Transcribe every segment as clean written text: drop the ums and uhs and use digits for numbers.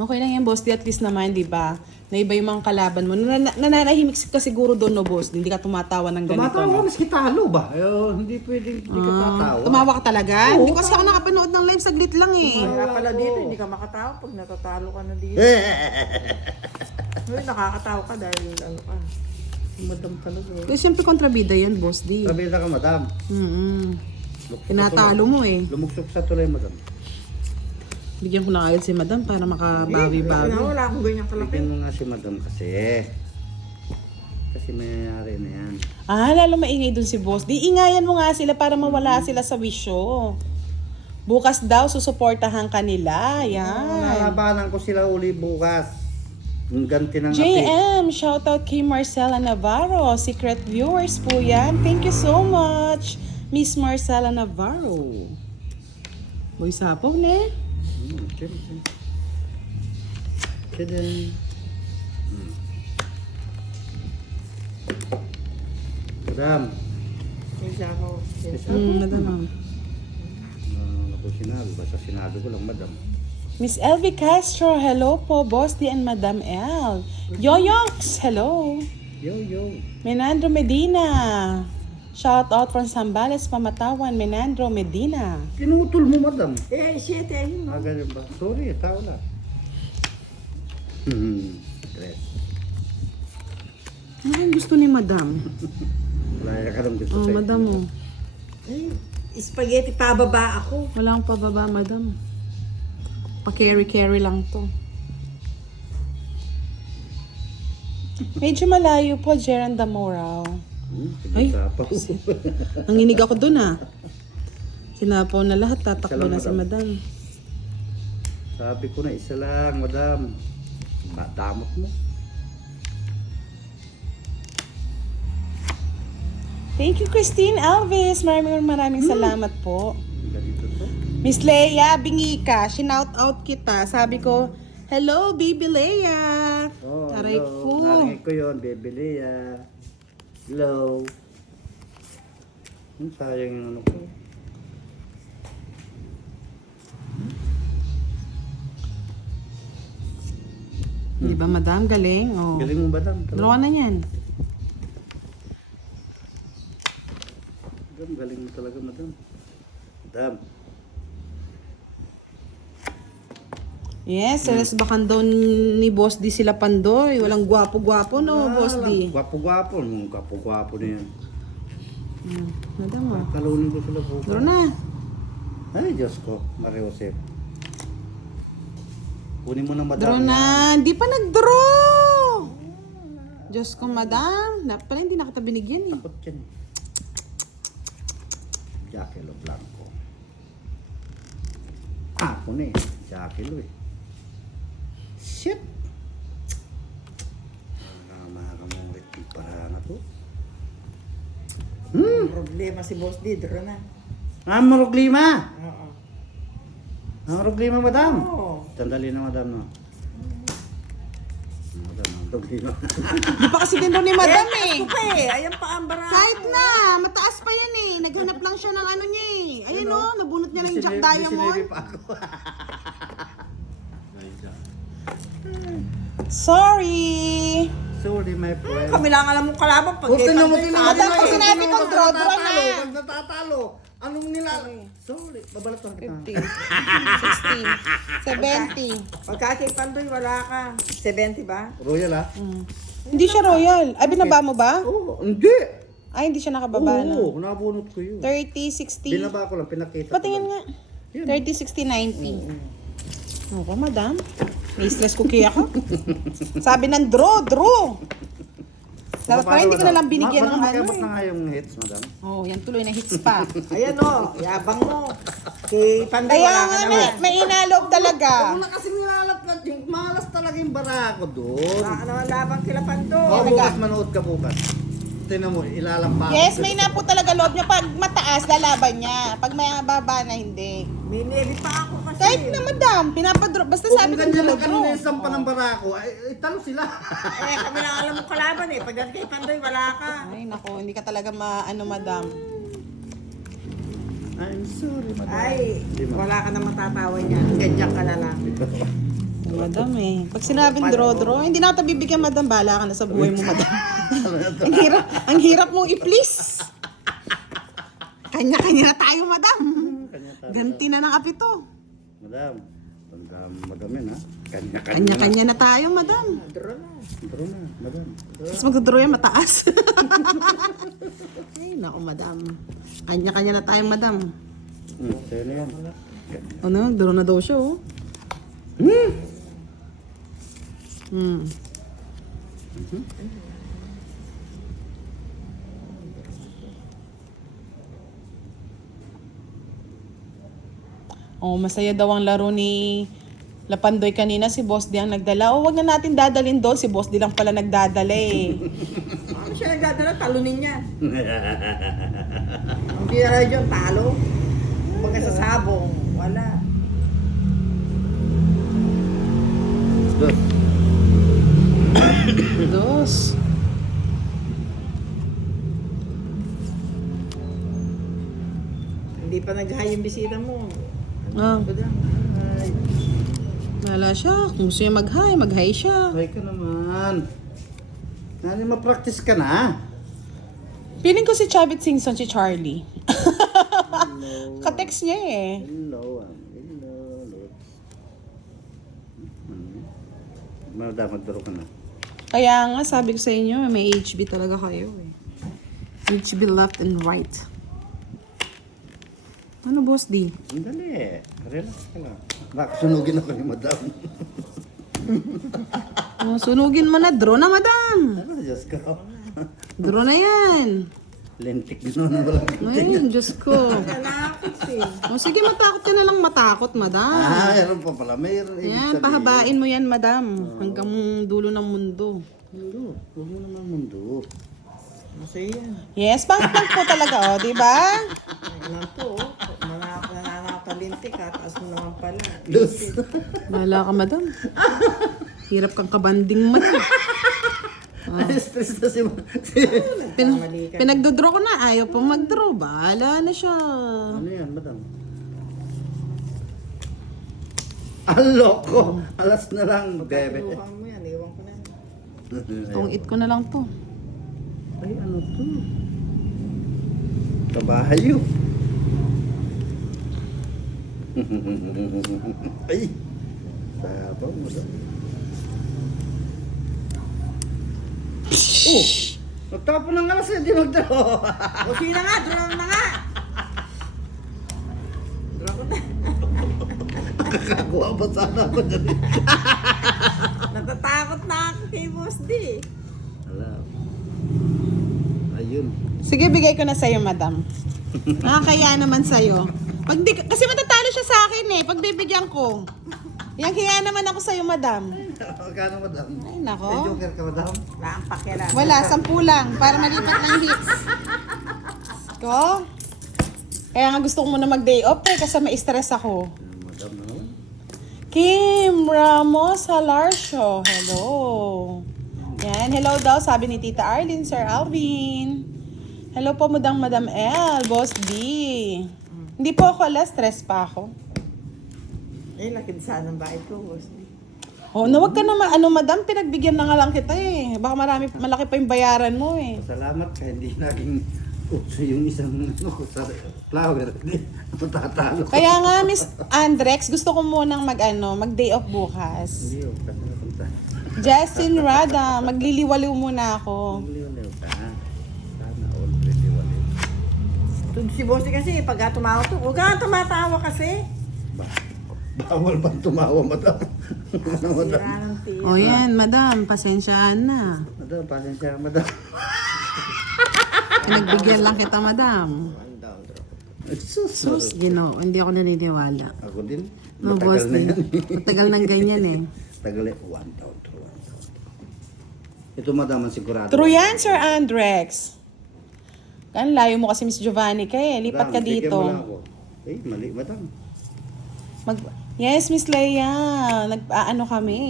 Okay lang yan, boss. Di at least naman, di ba? Na iba yung mga kalaban mo. Nananahimik ka siguro doon, no, boss? Hindi ka tumatawa ng ganito. Tumatawa no? maski talo ba? Hindi pwedeng hindi ka tatawa. Tumawa ka talaga? Oo, Hindi kasi ako nakapanood ng live, saglit lang eh. Kaya pala dito, hindi ka makatawa pag natatalo ka na dito. Uy, nakakatawa ka dahil ano ka. Madam talaga. Kasi syempre kontrabida yan, boss. Di. Sabi na ka, madam. Tinatalo mo eh. Lumuksok sa tulay, madam. Bigyan ko na kayo si madam para makabawi-bawi. Wala akong ganyan kalaki. Bigyan mo nga si madam kasi. Kasi mayayari na yan. Lalo maingay dun si boss. Di ingayan mo nga sila para mawala sila sa wisyo. Bukas daw, susuportahan ka nila. Yan. Nalabanan ko sila uli bukas. Yung ganti ng JM, shoutout kay Marcela Navarro. Secret viewers po yan. Thank you so much, Miss Marcela Navarro. Boy sapog, ne? Madam. Isa ako. Madam. Ako sinabi. Basta sinabi ko lang, madam. Miss Elvie Castro, hello po, Boss D and Madam L. Yoyoks, hello. Yo. Menandro Medina. Shout out from Zambales, Pamatawan, Menandro Medina. Pinutol mo, madam. 7 ayun. Ganyan ba? Sorry, tao lang. Tres. Ano ang gusto ni Madam? Wala ka lang gusto Oh, sa'yo. Madam, oh. Spaghetti pababa ako. Wala akong pababa, Madam. Pa-carry lang to. Medyo malayo po, Jeran Damorao. Ay, Sapaw. nanginig ako dun Sinapaw na lahat, tatakbo Isa lang, na si Madam. Sabi ko na isa lang, madam. Damot mo. Thank you, Christine Alves. Maraming salamat po. Ganito to. Miss Leia, bingi ka. Shinout out kita. Sabi ko, hello, Baby Leia. Aray hello. ko. Narinig ko yun, Baby Lea. Hello. Sayang yung ano ko. Di ba, Madam? Galing. Oh. Galing mo, madam. Dalawa na yan. Madam, galing mo talaga, madam. Madam. Yes, Celes bakan daw ni Boss D sila Pandoy. Walang gwapo-gwapo, no, Boss D? Gwapo-gwapo. Gwapo-gwapo na yan. Madam, oh. Kalunin ko sila bukas. Duro na. Ay, Diyos ko. Maria Josep. Kunin mo ng madam. Draw na. Hindi pa nag-draw. Diyos ko, Madam. Pala hindi na kita binigyan eh. Takot yan. Jackelo Blanco. Ako na eh. Jackelo eh. Shit! Makakamungit yung para na to. Problema si Boss D, dro na. Maruglima! Oo. Maruglima, madam. Oo. Sandali na, madam, no? Madam, maruglima. Di pa kasi din daw ni Madam eh. Ayan pa ang bara. Kahit na, mataas pa yan eh. Naghanap lang siya ng ano niya eh. Ayun oh, nabunot niya lang yung Jack Diamond. Sinabi pa ako. Sorry! Sorry, my friend. Kami lang alam mong kalaban pag Huwag na mo tinawag. Madam, pag sinabi kong draw, draw na. Pag natatalo, anong nila? Sorry, babalatan kita. 50, 16, 70. Pagka kay Pandoy, wala ka. 70 ba? Royal, ah? Hindi siya royal. Ay, binaba mo ba? Oo, hindi. Ay, hindi siya nakababa na. Oo, nabunot ko yun. 30, 60. Binaba ko lang, pinakita ko Patingin lang. nga. 30, 60, 90. Opo, Madam. May stress cookie ako. Sabi ng draw. Dapat pa hindi ko na lang binigyan ng ano Makiabot na eh. nga yung hits, madam. Oh, yan tuloy na hits pa. Ayan o, yabang mo. Kay Pandoy, Kaya wala ka nga, naman. may inalog talaga. Wala kasi nilalaplat yung malas talaga yung barako doon. Wala ka naman labang kila Pandoy. Oh, bukas manood ka bukas. Tinan mo, ilalampas. Yes, may na po talaga loob niya. Pag mataas, lalaban niya. Pag may baba na, hindi. May nebi pa ako kasi. Kahit na, Madam, pinapadro. Basta Kung sabi ko ganyan draw. lang kanina yung sampa ng barako, ay talo sila. Kami lang alam mong kalaban eh. Pagdating kay Pandoy, wala ka. Ay, nako, hindi ka talaga Madam. I'm sorry, madam. Ay, Di ba? wala ka na matatawa niya. Ganyan ka na lang. madam eh. Pag sinabing draw, hindi na kita bibigyan, madam. Bahala ka na sa buhay mo, madam. ang hirap mong i-please. Kanya-kanya na tayo, madam. Ganti na ng apito. Madam. Tandaan madam yan ha. Kanya-kanya na tayo, madam. Draw na. Draw na, madam. Tapos magdodraw yan mataas. Ay, naku, madam. Kanya-kanya na tayo, madam. Sa'yo na yan. Ano, draw na daw siya, oh. Oh, masaya daw ang laro ni Lapandoy kanina. Si Boss D ang nagdala. Oh, wag na natin dadalhin doon. Si Boss D lang pala nagdadala eh. Ano siya nagdadala? Talunin niya. Ang ginala dyan, talo. Pagka sa sabong, wala. Dos. Hindi pa nag-hi yung bisita mo. Ah, Ba dyan? Ay. wala siya. Kung gusto niya mag-hi siya. Ay ka naman. Nani, ma-practice ka na. Piling ko si Chavit Singson, si Charlie. Hello. Ka-text niya eh. Hello. Hello. Lods. Madam, magdaro ka na. Kaya nga, sabi ko sa inyo, may HB talaga kayo eh. HB left and right. Ano, Boss D? Dali. Relax ka lang. Baka sunugin ako ni madam. Oh, sunugin mo na. Draw na, madam. Ano, Diyos ko. Draw na yan. Lentik din naman walang Ay, Diyos ko. Nalapit eh. O sige, matakot ka na lang matakot, madam. meron pa pala. Mayroon ibig Yan, sabihin. pahabain mo yan, madam. Hanggang dulo ng mundo. Mundo. Huwag mo naman mundo. Masaya yan. Yes, pang po talaga, oh, di ba? Ilan po, oh. Nananakalintik ha. Taas mo naman pala. Luz. Bahala ka, madam. Hirap kang kabanding man. Stress na si Pinagdodraw ko na, ayaw pa magdraw. Bahala na siya. Ano yan, madam? Aloko! Alas na lang, bebe. Pagkakuluhan mo yan, iwan ko na yan. Itong it ko na lang to. Ay, ano to? Kabahayo. Ay! Sabaw mo daw. Oh! Nagtapon ng alas, hindi magdaro. O sige na nga, draw na nga! Draw ko na. Nakakakuha pa sana ako dyan. Natatakot na ako kay Boss D. Alam. Ayun. Sige, bigay ko na sa'yo, madam. Nakakaya naman sa'yo. Kasi matatalo siya sa akin eh, pag bibigyan ko. Yang hiya naman ako sa'yo, madam. Magkano, madam? Ay, May nako. joker ka, madam? Wala ang pakialam. Wala, 10 lang. Para malipat ng hits. Ko? Kaya nga gusto ko muna mag-day off eh, kasi ma-stress ako. Madam naman. Kim Ramos Halarcio. Hello. Yan, hello daw, sabi ni Tita Arlene, Sir Alvin. Hello po, Madam L, Boss D. Hindi po ako alas, stress pa ako. Eh, lakid saan ang bahay ko, Boss D. Oh, na wag ka naman, madam, pinagbigyan na nga lang kita eh. Baka malaki pa yung bayaran mo eh. Salamat ka, hindi naging utso yung isang sa flower. Hindi, matatalo ko. Kaya nga, Miss Andrex, gusto ko munang mag-day off bukas. Hindi, kasi napunta. Justin Rada, magliliwaliw muna ako. Liwaliw ka. Sana all liwaliw. Si Boss D kasi, pag tumawa to, huwag ka tumatawa kasi. Bawal bang tumawa, madam? Ano, madam? Sira ng tiyan. O yan, madam, pasensyaan na. Madam, pasensya, madam. Pinagbigyan lang kita, madam. One down, draw. Sus, Sus, Ginoo, hindi ako naniniwala. Ako din. No, Matagal boss na din. yan. Matagal nang ganyan eh. Tagal eh. One down. Ito, madam, ang sigurado. True yan, Sir Andrex. Kan layo mo kasi Miss Giovanni ka eh. Lipat ka Madam, bigyan dito. mo lang ako. Eh, mali, madam. Yes, Miss Leia. Nag-ano kami.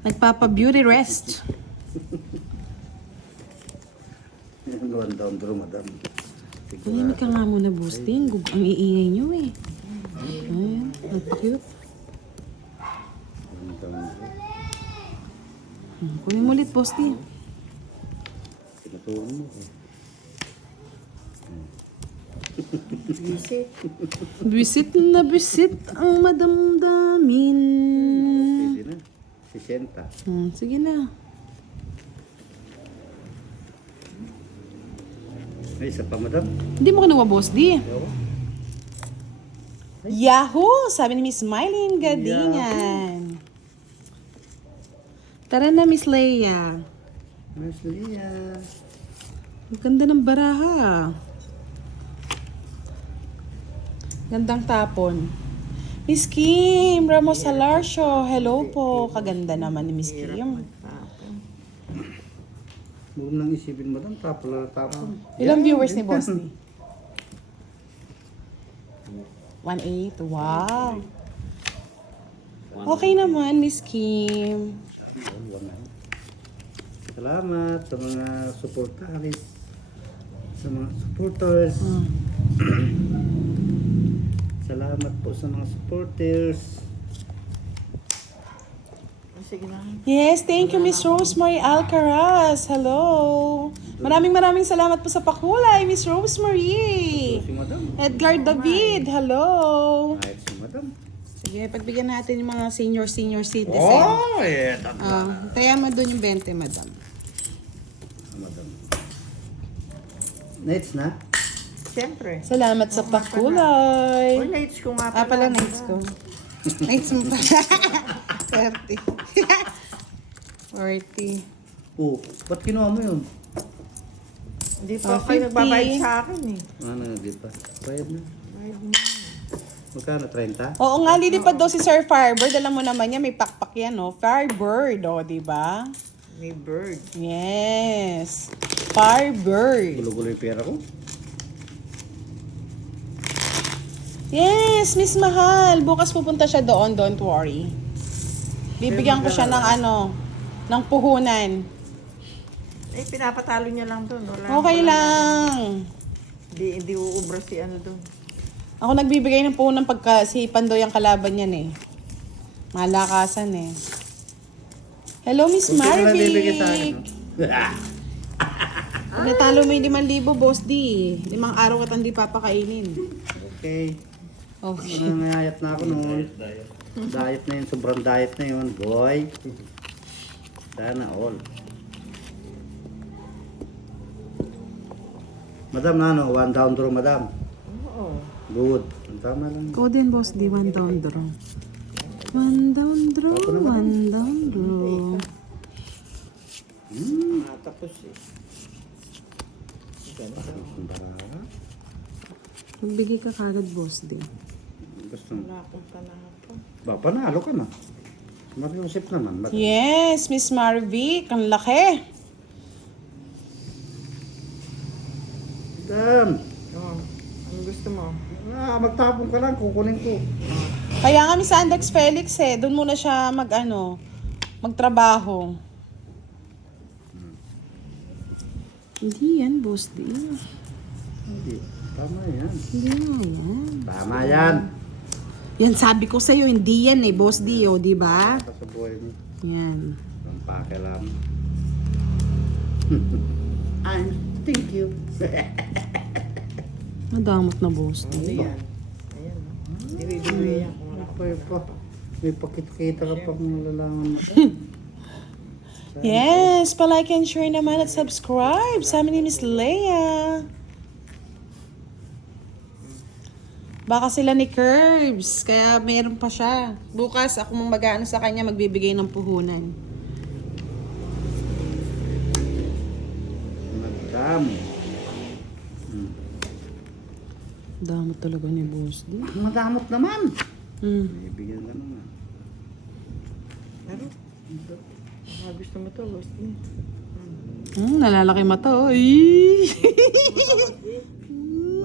Nagpapa-beauty rest. One down, true, madam. Tahimik ka nga muna, boosting. Ang iingay nyo eh. Ayan, nagpa-cute. Kunin mo ulit, Boss D. Pinatuon mo. Visit. Bisit na bisit ang madamdamin. Pwede na. 60. Sige na. May isa pa, madam. Hindi mo kinuha, Boss D. Ayaw. Yahoo! Sabi ni Miss Mylene Gadingan. Tara na, Miss Leia. Mas Leia. Ang ganda ng baraha. Gandang tapon. Miss Kim Ramos Salarcio. Hello po. Kaganda naman ni Miss Kim. Huwag nang isipin, madam. Tapon. Ilang viewers ni Boss D? 1.8. Wow. Okay naman, Miss Kim. Salamat sa mga supportaris. Sa mga supporters. Salamat po sa mga supporters. Sige na. Yes, thank you, Miss Rosemary Alcaraz. Hello. Maraming salamat po sa pakulay, Miss Rosemary. Si madam. Edgar David, hello. Ayos si madam. Sige, pagbigyan natin yung mga senior citizen. Oh, yeah. Taya mo doon yung 20, madam. Madam. Next na. Siyempre. Salamat sa pakulay. Uy, nights ko nga Pala nights ko. Nights mo pala. 30. 40. Oh, ba't kinuha mo yun? Hindi pa 50. kayo nagbabayad sa akin eh. Ano, di pa. Bayad na. Bayad mo. Magkano, 30? Oo nga, lilipad daw si Sir Firebird. Alam mo naman niya, may pakpak yan, no? Firebird, di ba? May bird. Yes. Firebird. Gulo-gulo yung pera ko. Yes, Miss Mahal. Bukas pupunta siya doon, don't worry. Bibigyan ko siya ng ng puhunan. Eh, pinapatalo niya lang doon. Okay lang. Hindi uubra si ano doon. Ako nagbibigay ng puhunan pagka si Pandoy ang kalaban niyan eh. Malakasan eh. Hello, Miss Kung sino lang bibigay sa akin, Marvic. no? Pag natalo mo yung 5,000, Boss D. 5 araw ka hindi papakainin. Okay. Okay. Nangayayat na ako noon. Diet na yun. Sobrang diet na yun. Boy. Sana all. Madam, ano? One down draw, madam. Oo. Good. Ang tama lang. Ikaw din, Boss D. 1 down draw. 1 down draw. 1 down draw. Tapos eh. Ang barara. Magbigay ka kagad, Boss D. Gusto mo. Wala akong panahon. Ba, panalo ka na. Mariusip naman. Madam. Yes, Miss Marvic. Ang laki. Madam. Oo. Ano gusto mo? Magtapon ka lang. Kukunin ko. Kaya nga, Miss Andex Felix eh. Doon muna siya magtrabaho. Hindi yan, Boss D. Hindi. Tama yan. Hindi nga yan. Tama yan. Yan sabi ko sa'yo, hindi yan eh, Boss D, di ba? Sa buhay mo. Yan. Ang pakialam. Thank you. Madamot na, Boss D. Ano yan? Ayan. Diri-diri yan. Kung wala ka Pa. May pakita ka pang nalalaman mo. Yes, pa-like and share naman at subscribe sa amin ni Miss Leia. Baka sila ni Curbs, kaya meron pa siya. Bukas ako mong mag-aano sa kanya, magbibigay ng puhunan. Madam. Damot talaga ni Boss D. Madamot naman. Hmm. Ibigyan ka naman. Ano? Gusto mo to, gusto mo. Nalalaki mata, oh.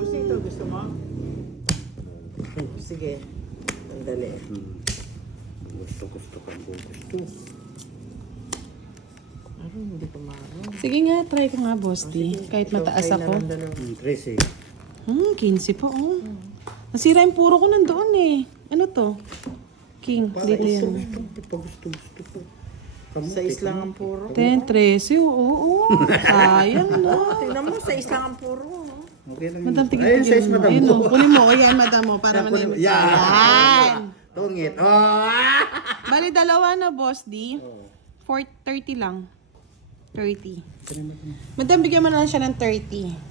Gusto ito, gusto mo? Sige. Sandali. Gusto kang gusto. Ano, hindi ko maaari. Sige nga, try ko nga, Boss D. Kahit mataas ako. 13. 15 po, oh. Nasira yung puro ko nandoon eh. Ano to? King, dito yan. Gusto ko. Sa islang ang puro. 10, 13. Oo, sayang no. Tingnan mo, sa islang ang puro. oh. Okay lang. Madam, Ayun, size tigil-tigil mo. madam. Ayun, oh. Kunin mo. Ayan, madam mo. Para Kunin mo. manimik. Yan. Tungit. Oh! Bali, dalawa na, boss D. 430 lang. 30. Madam, bigyan mo na lang siya ng 30.